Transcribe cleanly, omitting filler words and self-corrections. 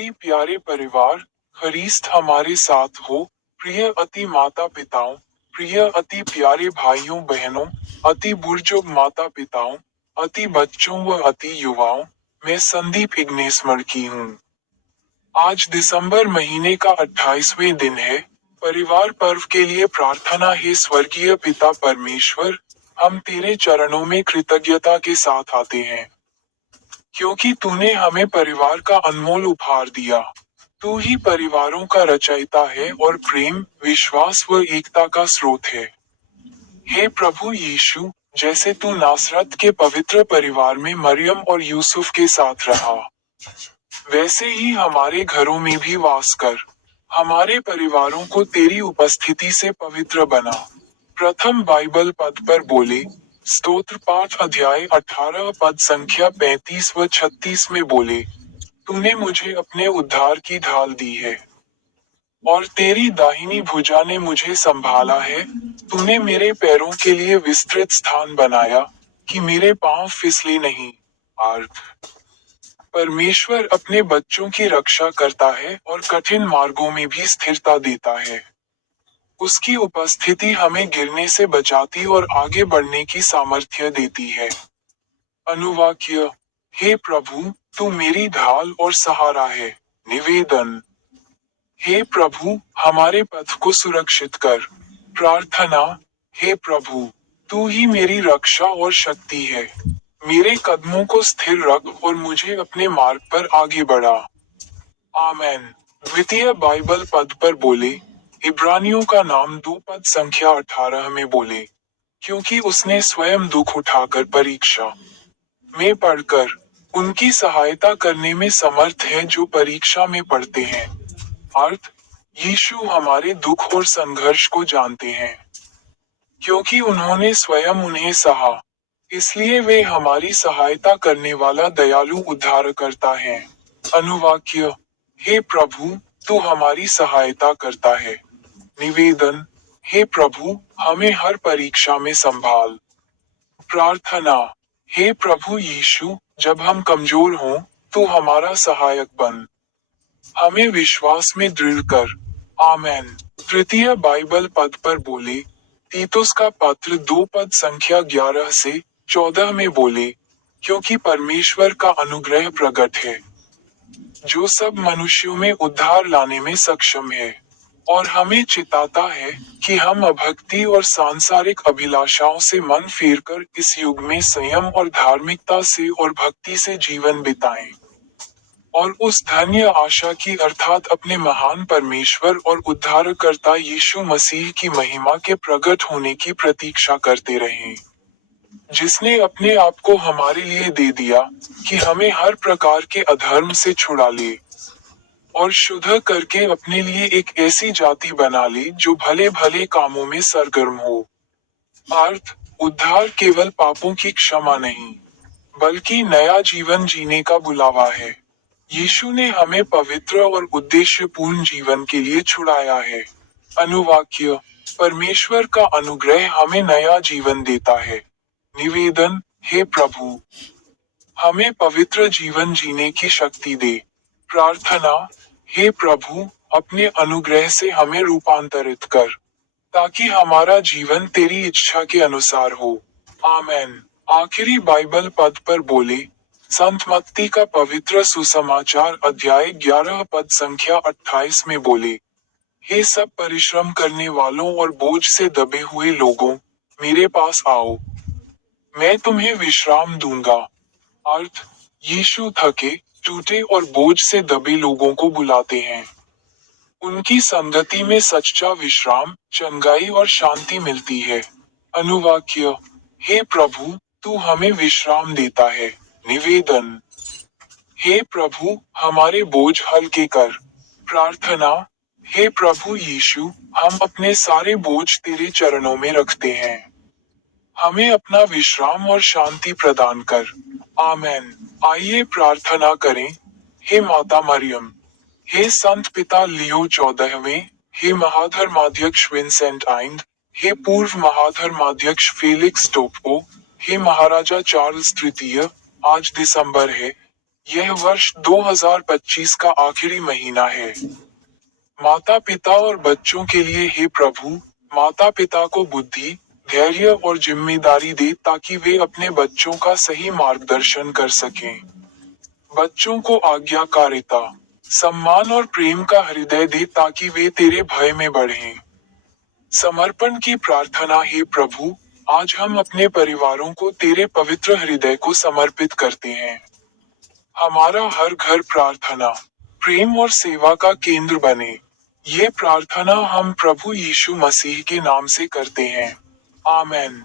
अति प्यारे परिवार, खरीस्त हमारे साथ हो, प्रिय अति माता पिताओं, प्रिय अति प्यारे भाइयों बहनों, अति बुजुर्ग माता पिताओं, अति बच्चों व अति युवाओं, मैं संदीप इग्नेस मर्की हूँ। आज दिसंबर महीने का 28वें दिन है। परिवार पर्व के लिए प्रार्थना है। स्वर्गीय पिता परमेश्वर, हम तेरे चरणों में कृतज्ञता के साथ आते हैं, क्योंकि तूने हमें परिवार का अनमोल उपहार दिया। तू ही परिवारों का रचयिता है और प्रेम, विश्वास व एकता का स्रोत है। हे प्रभु यीशु, जैसे तू नासरत के पवित्र परिवार में मरियम और यूसुफ के साथ रहा, वैसे ही हमारे घरों में भी वास कर। हमारे परिवारों को तेरी उपस्थिति से पवित्र बना। प्रथम बाइबल पद पर बोले, स्तोत्र पाठ अध्याय 18 पद संख्या 35 व 36 में बोले, तूने मुझे अपने उद्धार की ढाल दी है और तेरी दाहिनी भुजा ने मुझे संभाला है। तूने मेरे पैरों के लिए विस्तृत स्थान बनाया, कि मेरे पांव फिसले नहीं। अर्थ, परमेश्वर अपने बच्चों की रक्षा करता है और कठिन मार्गों में भी स्थिरता देता है। उसकी उपस्थिति हमें गिरने से बचाती और आगे बढ़ने की सामर्थ्य देती है। अनुवाक्य, हे प्रभु, तू मेरी ढाल और सहारा है। निवेदन, हे प्रभु, हमारे पथ को सुरक्षित कर। प्रार्थना, हे प्रभु, तू ही मेरी रक्षा और शक्ति है। मेरे कदमों को स्थिर रख और मुझे अपने मार्ग पर आगे बढ़ा। आमेन। द्वितीय बाइबल पद पर बोले, इब्रानियों का नाम 2 पद संख्या 18 में बोले, क्योंकि उसने स्वयं दुख उठाकर परीक्षा में पढ़कर उनकी सहायता करने में समर्थ है जो परीक्षा में पढ़ते हैं। अर्थ, यीशु हमारे दुख और संघर्ष को जानते हैं, क्योंकि उन्होंने स्वयं उन्हें सहा, इसलिए वे हमारी सहायता करने वाला दयालु उद्धारकर्ता है। अनुवाक्य, हे प्रभु, तू हमारी सहायता करता है। निवेदन, हे प्रभु, हमें हर परीक्षा में संभाल। प्रार्थना, हे प्रभु यीशु, जब हम कमजोर हों, तू हमारा सहायक बन। हमें विश्वास में दृढ़ कर। आमेन। तृतीय बाइबल पद पर बोले, तीतुस का पत्र 2 पद संख्या 11 से 14 में बोले, क्योंकि परमेश्वर का अनुग्रह प्रकट है, जो सब मनुष्यों में उद्धार लाने में सक्षम है, और हमें चिताता है कि हम अभक्ति और सांसारिक अभिलाषाओं से मन फेरकर इस युग में संयम और धार्मिकता से और भक्ति से जीवन बिताएं, और उस धन्य आशा की अर्थात अपने महान परमेश्वर और उद्धारकर्ता यीशु मसीह की महिमा के प्रकट होने की प्रतीक्षा करते रहें, जिसने अपने आप को हमारे लिए दे दिया, कि हमें हर प्रकार के अधर्म से छुड़ा ले और शुद्ध करके अपने लिए एक ऐसी जाति बना ले जो भले भले कामों में सरगर्म हो। अर्थ, उद्धार केवल पापों की क्षमा नहीं, बल्कि नया जीवन जीने का बुलावा है। यीशु ने हमें पवित्र और उद्देश्यपूर्ण जीवन के लिए छुड़ाया है। अनुवाक्य, परमेश्वर का अनुग्रह हमें नया जीवन देता है। निवेदन, हे प्रभु, हमें पवित्र जीवन जीने की शक्ति दे। प्रार्थना, हे प्रभु, अपने अनुग्रह से हमें रूपांतरित कर, ताकि हमारा जीवन तेरी इच्छा के अनुसार हो। आमेन। आखिरी बाइबल पद पर बोले, संत मत्ती का पवित्र सुसमाचार अध्याय 11 पद संख्या 28 में बोले, हे सब परिश्रम करने वालों और बोझ से दबे हुए लोगों, मेरे पास आओ, मैं तुम्हें विश्राम दूंगा। अर्थ, यीशु थके, टूटे और बोझ से दबे लोगों को बुलाते हैं। उनकी संगति में सच्चा विश्राम, चंगाई और शांति मिलती है। अनुवाक्य, हे प्रभु, तू हमें विश्राम देता है। निवेदन, हे प्रभु, हमारे बोझ हल्के कर। प्रार्थना, हे प्रभु यीशु, हम अपने सारे बोझ तेरे चरणों में रखते हैं, हमें अपना विश्राम और शांति प्रदान कर। आमेन। आइए प्रार्थना करें। हे माता मरियम, हे संत पिता लियो 14वें, हे महाधर्माध्यक्ष विंसेंट आइंद, हे पूर्व महाधर्माध्यक्ष फेलिक्स टोप्पो, हे महाराजा चार्ल्स तृतीय, आज दिसंबर है। यह वर्ष 2025 का आखिरी महीना है। माता पिता और बच्चों के लिए हे प्रभु, माता पिता को बुद्धि, धैर्य और जिम्मेदारी दे ताकि वे अपने बच्चों का सही मार्गदर्शन कर सकें। बच्चों को आज्ञाकारिता, सम्मान और प्रेम का हृदय दे ताकि वे तेरे भय में बढ़ें। समर्पण की प्रार्थना हे प्रभु, आज हम अपने परिवारों को तेरे पवित्र हृदय को समर्पित करते हैं। हमारा हर घर प्रार्थना, प्रेम और सेवा का केंद्र बने। ये प्रार्थना हम प्रभु यीशु मसीह के नाम से करते हैं। आमेन।